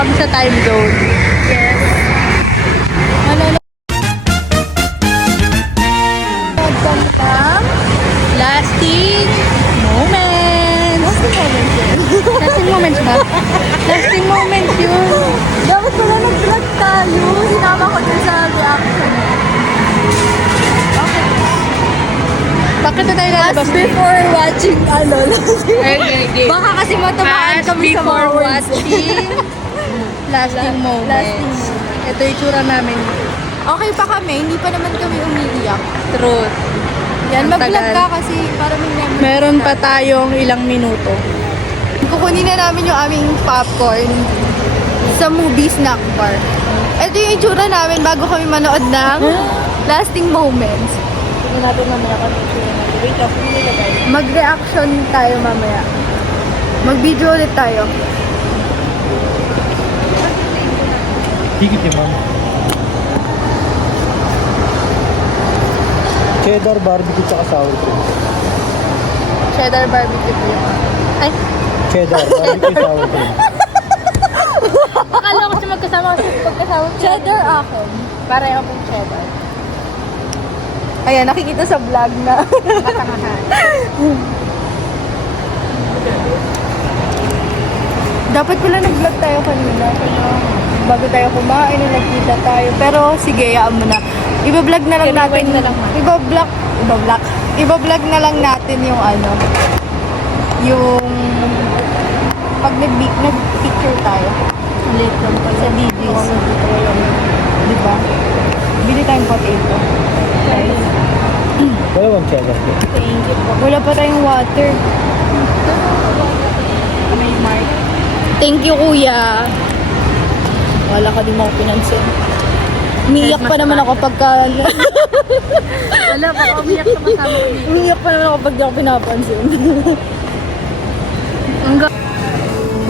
kami sa time zone. Yes. Lasting moments. Lasting moments ba? Lasting moments yun. Dapat pala nag-vlog tayo. Sinama ko din sa reaction. Okay. Bakit na tayo lalabas? Past before watching Okay. Baka kasi matamaan Past kami sa before mga words. watching. Lasting moments. Ito yung tsura namin. Okay pa kami, hindi pa naman kami umiiyak. Truth. Yan, Ang mag-vlog tagal. ka kasi para may memory. Meron pa tayong ilang minuto. Kukunin na namin yung aming popcorn sa movie snack bar. Ito yung itsura namin bago kami manood ng lasting moments. Tingnan natin mamaya kung yung tsura natin. Wait lang, kung nilagay. Mag-reaction tayo mamaya. Mag-video ulit tayo. Higit ni ma'am. Cheddar barbecue tsaka sour cream. Cheddar barbecue po yung ay, Cheddar barbecue sour cream. Akala ko siya magkasama kasi pagkasama cheddar akin. pareho pong cheddar. Ayan, nakikita sa vlog na. Katangahan. Dapat pala nag-vlog tayo kanina. Bago tayo kumain, nagkita tayo. Pero sige, yaan mo na. Iba-vlog na lang natin. Na lang, ma. Iba-vlog na lang natin yung ano. Yung pag nag-picture tayo. Late lang pala. Sa DJs. Diba? Bili tayong potato. Guys. Wala bang cheddar po? Thank you po. Wala pa tayong water. May mark. Thank you, kuya. Wala ka din mo pinansin. Umiiyak pa naman ako pagka... Wala, baka umiyak ka masama ko dito. Umiiyak pa naman ako pag di ako pinapansin.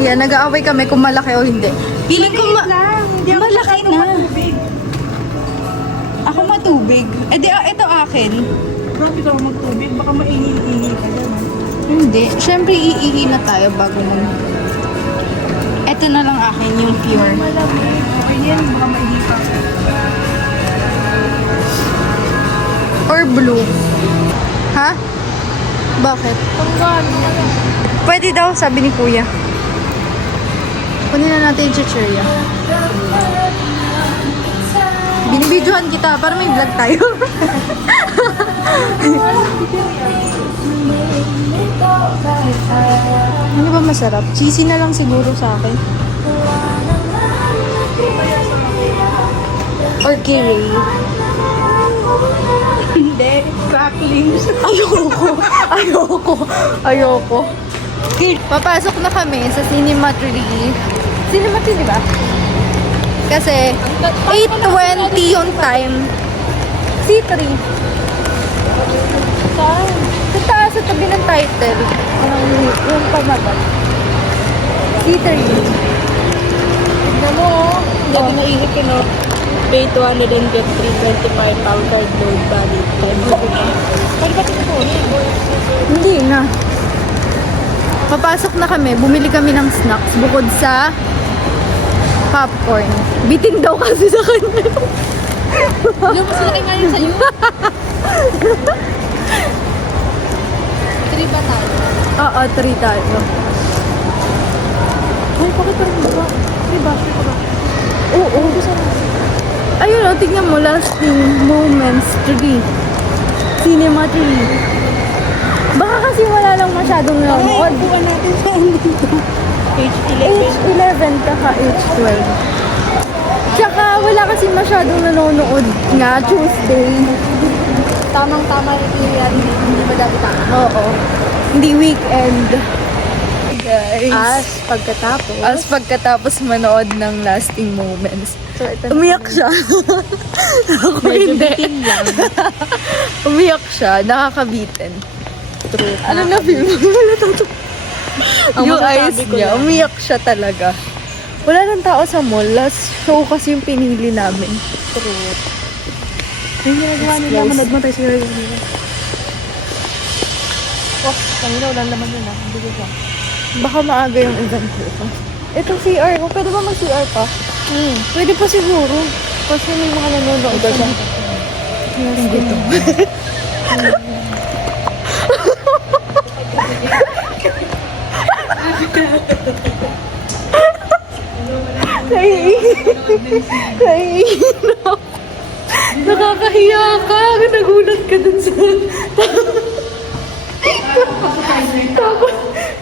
Yan, nag-aaway kami kung malaki o hindi. Feeling ko malaki na. Ako matubig. Eh di, ito akin. Grabe ka magtubig, baka mainit-init ka dyan. Hindi. Siyempre, iihi na tayo bago mo. Ito na lang akin, yung pure. Okay yan, baka mainit ka. Or blue. Ha? Bakit? Pwede daw, sabi ni kuya. Kunin na natin yung chichirya. Binibidyohan kita para may vlog tayo. Ano ba masarap? Cheesy na lang siguro sa akin. Or curry. Hindi, cracklings. Ayoko. Papasok na kami sa Cinema 3. Cinema 3, di ba? Kasi 8:20 yung time. C3. Saan? Sa taas, sa tabi ng title. Yung pamagat. C3. Tignan mo, lagi naisip ko, no? Pay 200 and get 325 pound card load valid time. Pwede ba ito po? Hindi na. Papasok na kami. Bumili kami ng snacks bukod sa popcorn. Bitin daw kasi sa kanya. Yung mas laki nga yun sa'yo. 3 ba tayo? Oo, 3 tayo. Ay, bakit parang ba? 3 ba? Oo. Ayun o, tignan mo. Lasting moments 3. Cinema 3. Baka kasi wala lang masyadong nanonood. buwan natin sa dito. Page 11. H11 kaka H12. Tsaka wala kasi masyadong nanonood nga Tuesday. Tamang-tama rin yan. Hindi madami tao. Oo. Hindi weekend. Guys. As pagkatapos manood ng lasting moments. So, ito Umiyak siya. Ako hindi. Umiyak siya. Nakakabitin. True. Ano na feel mo? Ang Yung eyes masasabi ko niya. lang. Umiyak siya talaga. Wala nang tao sa mall. Last show kasi yung pinili namin. True. Yung ginagawa nila, manood mo tayo sa Reels nila. Oh, kanina wala naman yun ah. Hindi ko ba? Baka maaga yung event ko. Itong CR ko, pwede ba mag-CR pa? Pwede pa siguro. Kasi may mga nanonood pa siya. Dito. Naiinom. Nakakahiya ka. Nagulat ka dun sa...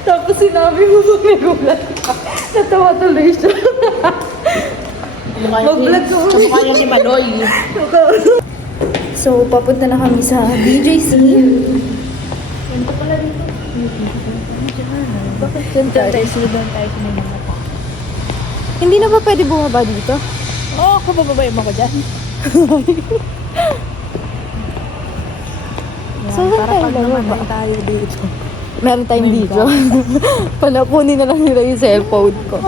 tapos sinabi mo pag nagulat ka. Natawa tuloy siya. Mag-vlog ko. Kamukha niya si Maloy. So, papunta na kami sa BJC. Bakit dyan tayo? Doon tayo kumain ng mata. Hindi na ba pwede bumaba dito? Oo, ako bababayin mo ko dyan. So, saan Para tayo pag naman bababa? tayo dito. Meron tayong video. Panapunin na lang nila yung cellphone ko.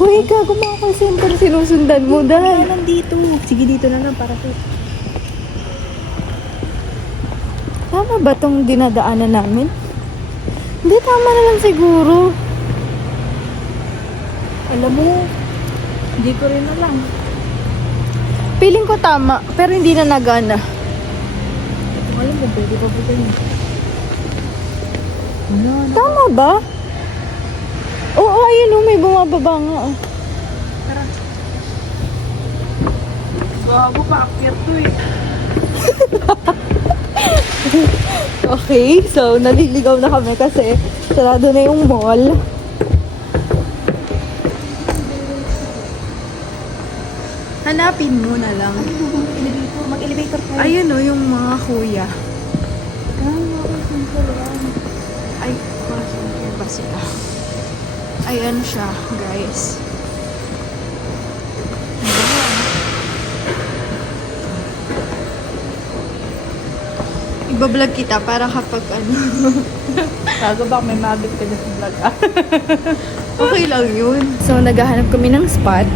Uy, gago mga call center. Sinusundan mo dahil. Nandito. Sige, dito na lang para sa... Tama ba tong dinadaanan namin? Hindi, tama na lang siguro. Alam mo, hindi ko rin alam. Feeling ko tama, pero hindi na nagana. Alam mo, pwede pa buta yun. Tama ba? Oo, ayun o, may bumababa nga. Oh. Tara. Gago pa, akyat to eh. Okay, so naliligaw na kami kasi sarado na yung mall. Hanapin mo na lang. Mag-elevator tayo. Ayun o, yung mga kuya. Ay, pasok ba sila? Ayan siya, guys. Ibablog kita para kapag ano. Gago ba, may mabit ka na sa vlog ah. Okay lang yun. So, naghahanap kami ng spot.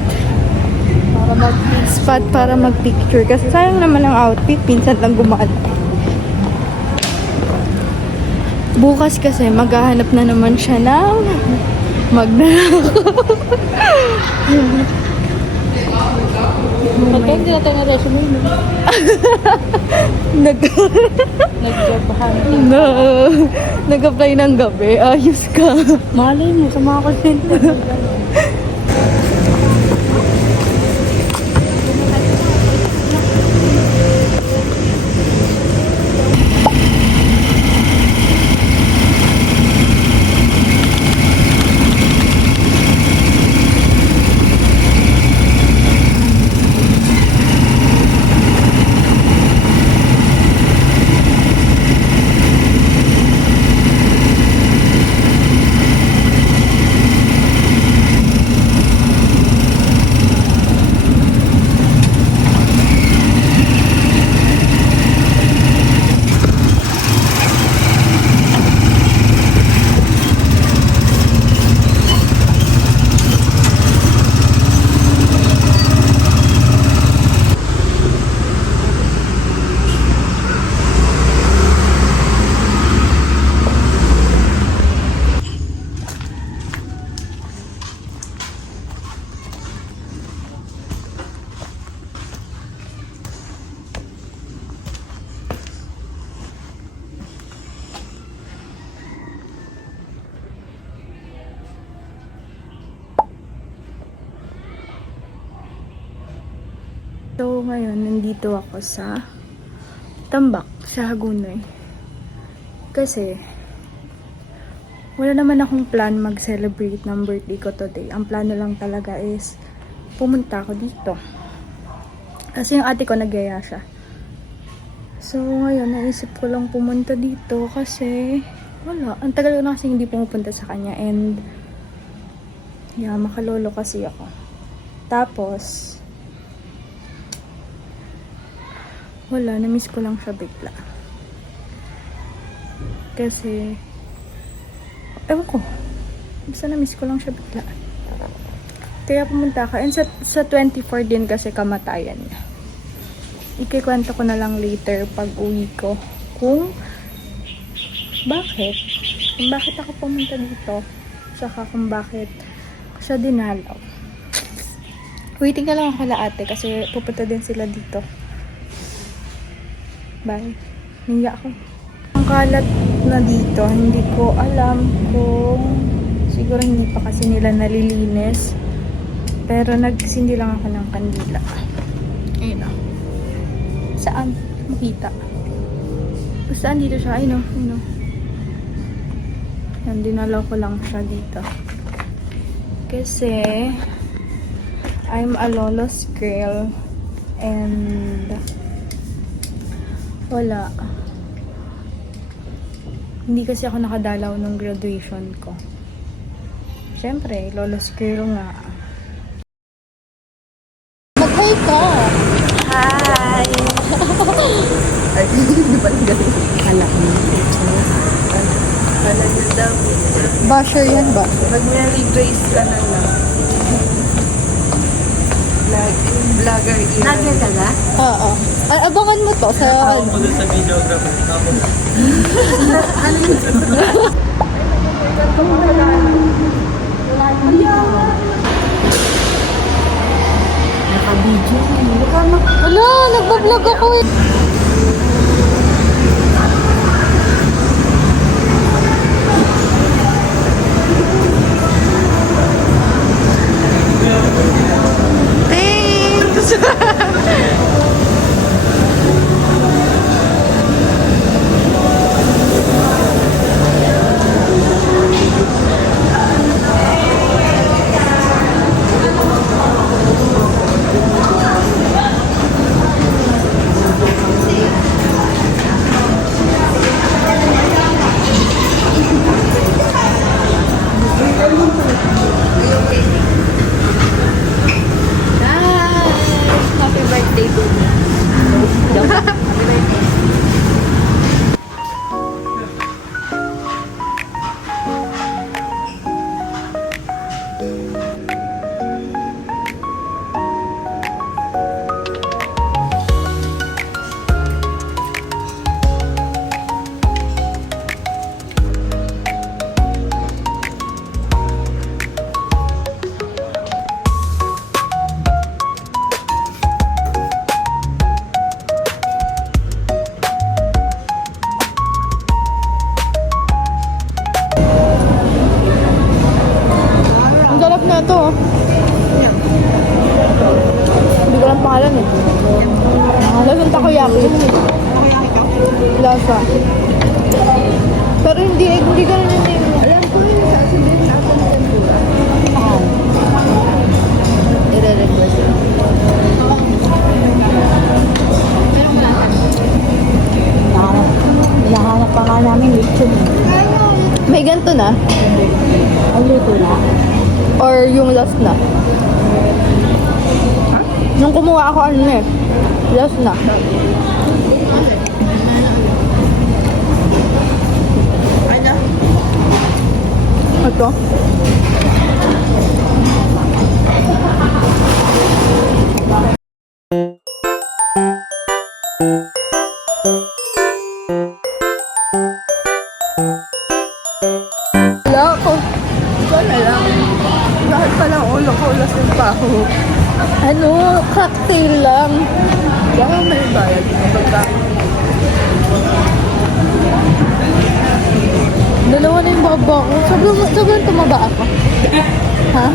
Para mag-picture. Kasi sayang naman ang outfit. Pinsan lang gumaan. Bukas kasi maghahanap na naman siya ng magnanakaw. Pati hindi natin na resume mo. Nag-apply ng gabi. Ayos ka. Malay mo sa mga call-center. So, ngayon, nandito ako sa Tambak, sa Hagonoy. Kasi, wala naman akong plan mag-celebrate ng birthday ko today. Ang plano lang talaga is pumunta ako dito. Kasi yung ate ko nagyaya siya. So, ngayon, naisip ko lang pumunta dito kasi wala. Ang tagal ko na kasi hindi pumupunta sa kanya and yeah, makalolo kasi ako. Tapos, wala, na-miss ko lang siya bigla. Kasi, ewan ko, basta na-miss ko lang siya bigla. Kaya pumunta ako. And sa 24 din kasi kamatayan niya. Ikikwento ko na lang later pag uwi ko kung bakit ako pumunta dito. Saka kung bakit sa Dinalaw. Waiting ka lang ako kala ate kasi pupunta din sila dito. Bye. Nangya ako. Ang kalat na dito, hindi ko alam kung siguro hindi pa kasi nila nalilinis. Pero nagsindi lang ako ng kandila. Ayun o. Saan? Makita. Saan dito siya? Ayun o. Ayun o. Yan, dinalaw ko lang siya dito. Kasi I'm a lolos girl and wala. Hindi kasi ako nakadalaw nung graduation ko. Siyempre, lolos girl nga. Mag-hi ka! Hi! Ay, hindi ba ganun? Alam mo. Alam niyo daw. Basher yan ba? Mag-Mary Grace ka na lang. Vlogger yun. Vlogger ka na? Oo. Abangan mo to sa Ako dun sa videographer. Tapos, Naka-video. Wala, nagbablog ako eh. Happy birthday to me. Happy birthday. Ang galap na ito oh. Hindi ko lang pangalan eh. Lasang takoyaki. Lasa. Pero hindi ganun yun eh. Alam ko yun, sasabihin sa atin ng tempura. I-request ko. Hinahanap pa nga namin lechon. May ganito na? Ang luto na. Or yung last na? Nung kumuha ako ano eh. Last na. Ano? Ito? Wala ako. Ikaw na lang. Lahat palang ulo ko, lasing pa ako. Ano? Cocktail lang. Baka may bayad na pagkain. Dalawa na yung baba ko. Sobrang tumaba ako. Ha?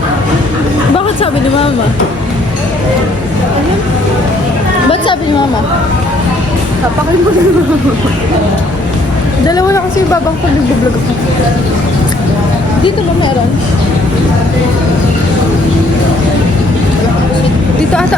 Bakit sabi ni mama? Ano? Ba't sabi ni mama? Hapakin mo na naman. Dalawa na kasi yung babang ko nag-vlog ako. Dito ba meron? Dito ata.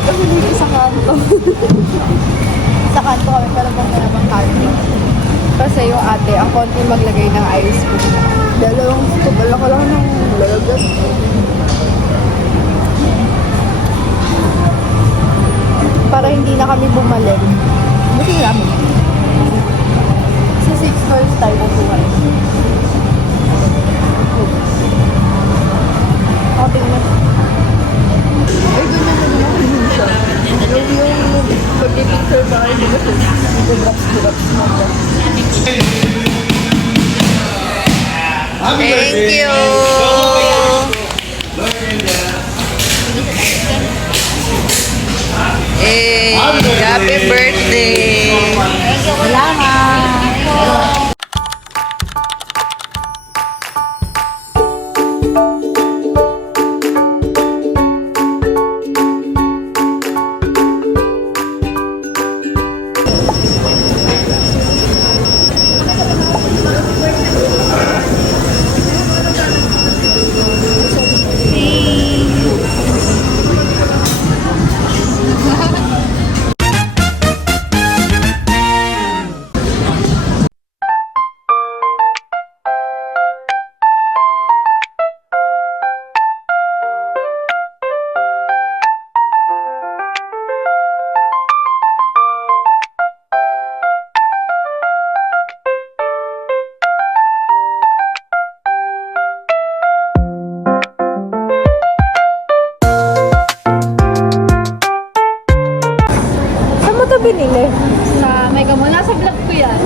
Kasi dito sa kanto. Sa kanto kami pero pang naman kanto. Kasi yung ate, ang konti maglagay ng ice cream. Dalawang scoop. Wala ka lang ng lalagyan. Para hindi na kami bumalik. Buti namin. Sa 6 hours tayo kukuha. Thank you. Hey, happy birthday. Salamat! Saan mo ito binili? Sa Mega Mall. Nasa vlog ko yan.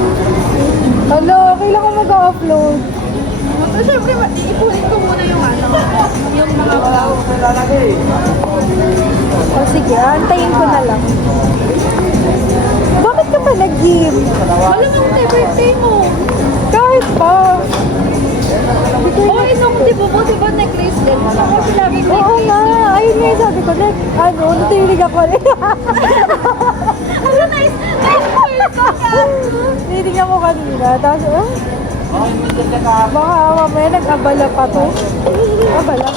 Hala, kailangan mag-upload. Pero syempre, ipunin ko muna yung ano, yung mga vlog. O sige, antayin ko na lang. Bakit ka pa nag-gym? Wala nang birthday mo. Kahit pa. Oh, isang di ba necklace din? Ako sinabi ko Oo necklace. nga, ayun nga yung sabi ko, natirinig ako rin. Ano, nice point ko ka. Tinignan ko kanina, tapos, baka mamaya nag-abala pa to. Abala.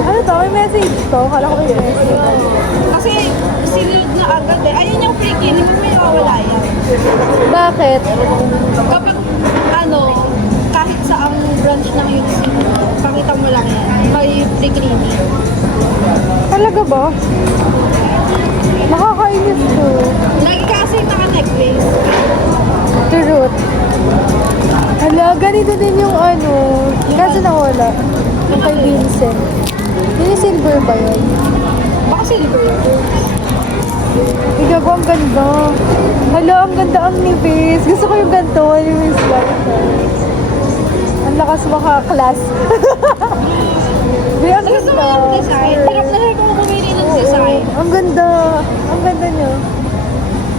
Ano to? May message to? Kala ko may message. Kasi sinunod na agad eh. Ayun yung freaky, hindi mo may mawala yan. Bakit? Kapag ano, kahit sa ang branch ng UC, pakita mo lang yan. May free cleaning. Talaga ba? Nakakainis to. Lagi kasi naka-necklace. Truth. Hala, ganito din yung ano. Kaso nawala. Yung kay Vincent. Yung silver ba yun? Baka silver yun. Igago, ang ganda. Hala, ang ganda ang nipis. Gusto ko yung ganito. Yung miss ang lakas maka-class. Di, ang Gusto mo ganda. yung design? Hirap na hirap ako pumili ng design. Ang ganda. Ang ganda niya.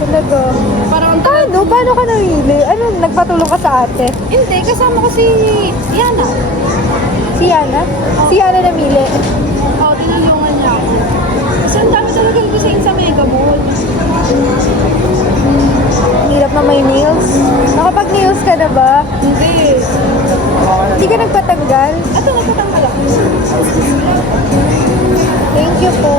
Talaga. Parang Paano ka namili? Ano, nagpatulong ka sa ate? hindi, kasama ko si Yana. Si Yana? Si Yana namili. Oo, tinulungan niya ako. Kasi ang dami talaga design sa Mega Mall. Hirap na may nails. Nakapag-nails ka na ba? Hindi. Hindi ka nagpatanggal? Ato, nagpatanggal ako. Thank you po.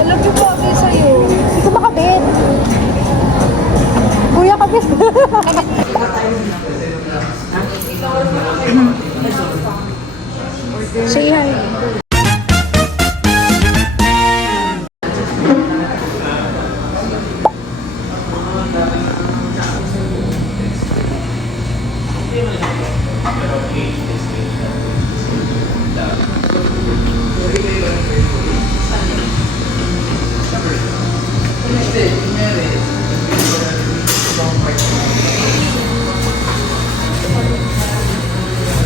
Alam ko po ako sa'yo. Hindi ko makabit. Kuya, kabit. Say hi.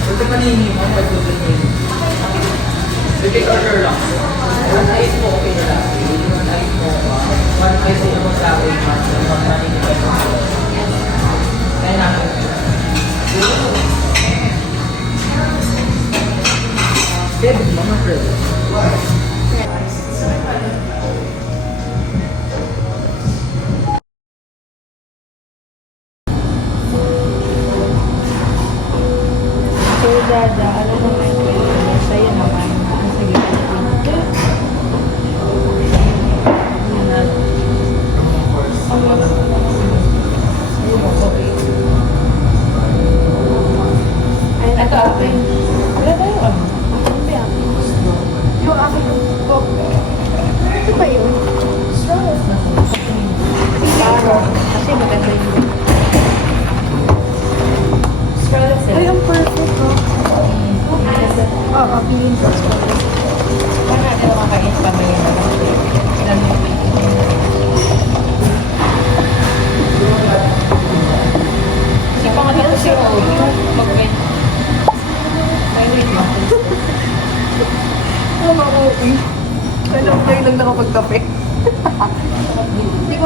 Ito panini mo, pagtutunin. Sige, order lang. One ice mo, okay na lang. One ice mo, one ice mo naman sa akin, one panini ka. Kaya namin. David, mga friend. So, Dada, alam mo may kwento sa'yo naman. Sige. Ay, ito, akin. Wala tayo, ano? Yung akin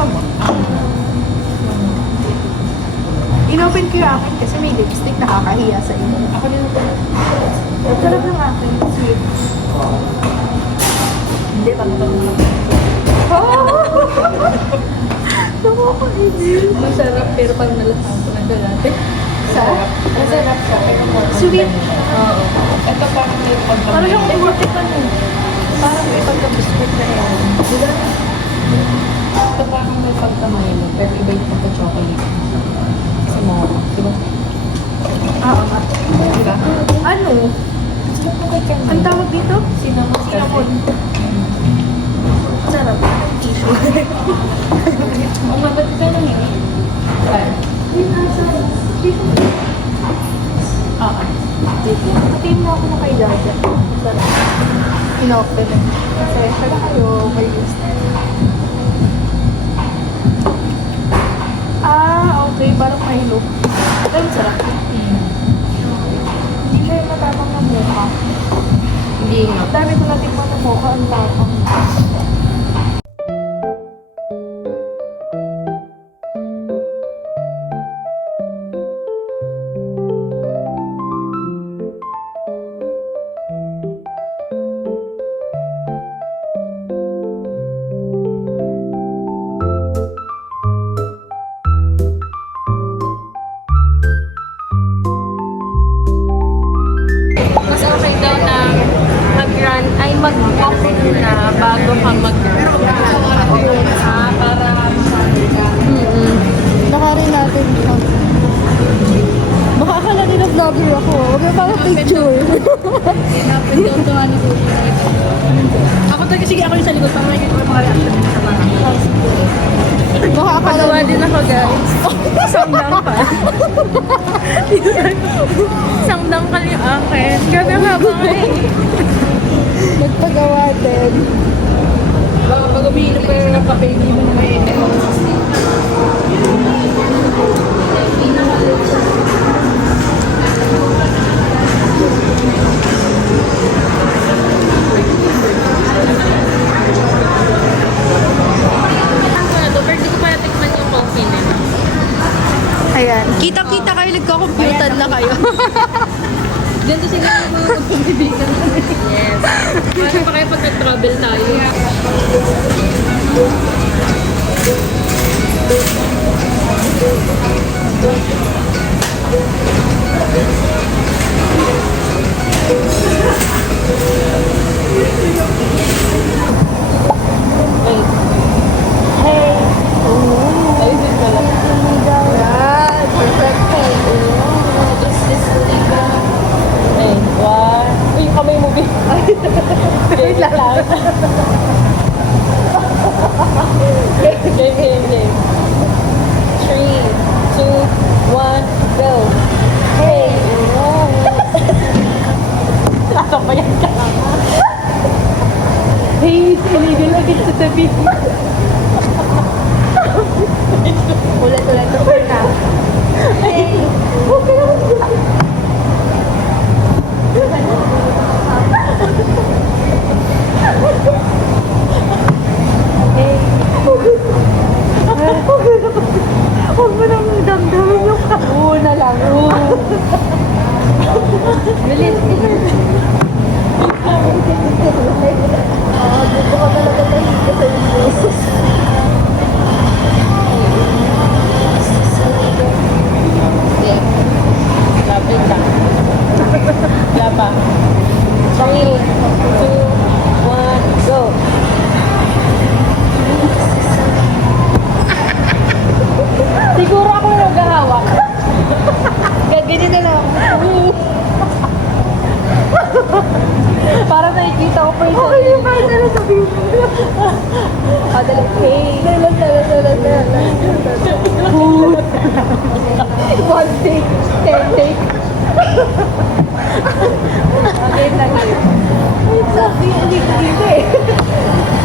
Subukan mo. Inopen ko yung akin kasi may lipstick nakakahiya sa inyo. Ako din ito. Sarap ng akin. Sweet. Hindi, pagpapag mo. Nakakainis. Masarap pero pag nalasang ko na dati. Sarap. Masarap siya. Sweet. Oo. Ito parang may Parang yung umuti pa nun. Parang may pagka-biscuit na yan. Diba? Ito parang may pagka-Milo pero iba yung pagka-chocolate. Kasi mo, di ba? Oo nga. Diba? Ano? Ang tawag dito? Cinnamon. Cinnamon. Sarap. Tissue. O nga, ba't ikaw nang hindi? Ay. Oo. Patiin mo ako na kay Jaja. Sarap. Inopen. Kasi sala kayo. May list. Okay. Parang Milo. Pero sarap. Hindi siya yung matapang na mukha. Hindi nga. Dami ko natin pa na mukha. Ang tapang. Mas okay daw na mag-run, ay mag-walk na bago ka mag-run. Para masabi ka. Nakarin natin. Baka akala nila vlogger ako. Huwag na parang picture. Dapat daw ito ano ko. Ako talaga, sige ako yung sa likod. Para makikita ko yung mga reaction nila sa mga. Baka akala Pagawa din ako guys. Sangdang pa. Sangdang ka yung akin. Grabe ang haba nga eh. Nagpagawa din. Baka pag umiinom pa yung kape, hindi mo na may pero di ko pa natikman yung coffee nila. Ayan. Kita-kita kayo, nagko-computan na kayo. Diyan to sila magpagbibigan. Yes. Paano pa kayo pag nag-travel tayo? Wait. Hey. Ayun pala. Yan. Perfect. Is this legal? Ay, one. Uy, yung kamay mo, babe. Wait lang. Game. 3, 2, 1, go. Hey! Nakabayan ka lang. Hey, illegal agad sa tabi. Ulit. Na. Hey. Huwag mo nang damdamin yung Na lang. Bilis. Dito ka talaga tahimik sa inyo. Hindi. Lapit ka. Laba. 3, 2, 1, go. Siguro ako na naghahawak. Ganyan na lang. Parang nakikita ko pa yung sarili ko. Kahit ano sabihin mo. Dali. Hey. Dala. One take. 10 take. Okay, lagi. Sabi, hindi ko dito eh.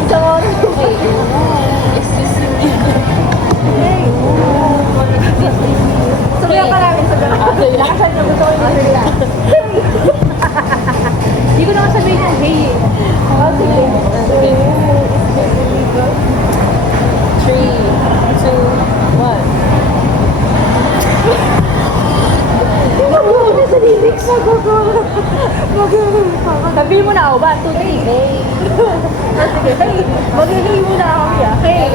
Isang oras ko pa. Excuse me. Hey. Sabihan ka namin sa gano'n. Lakasan niyo, gusto ko yung masila. Hindi ko naman sabihin yung hey eh. Sige. 3, Hey muna ako ba? 2, 3. Hey. Sige, hey. Mag-hey muna ako kaya. Hey.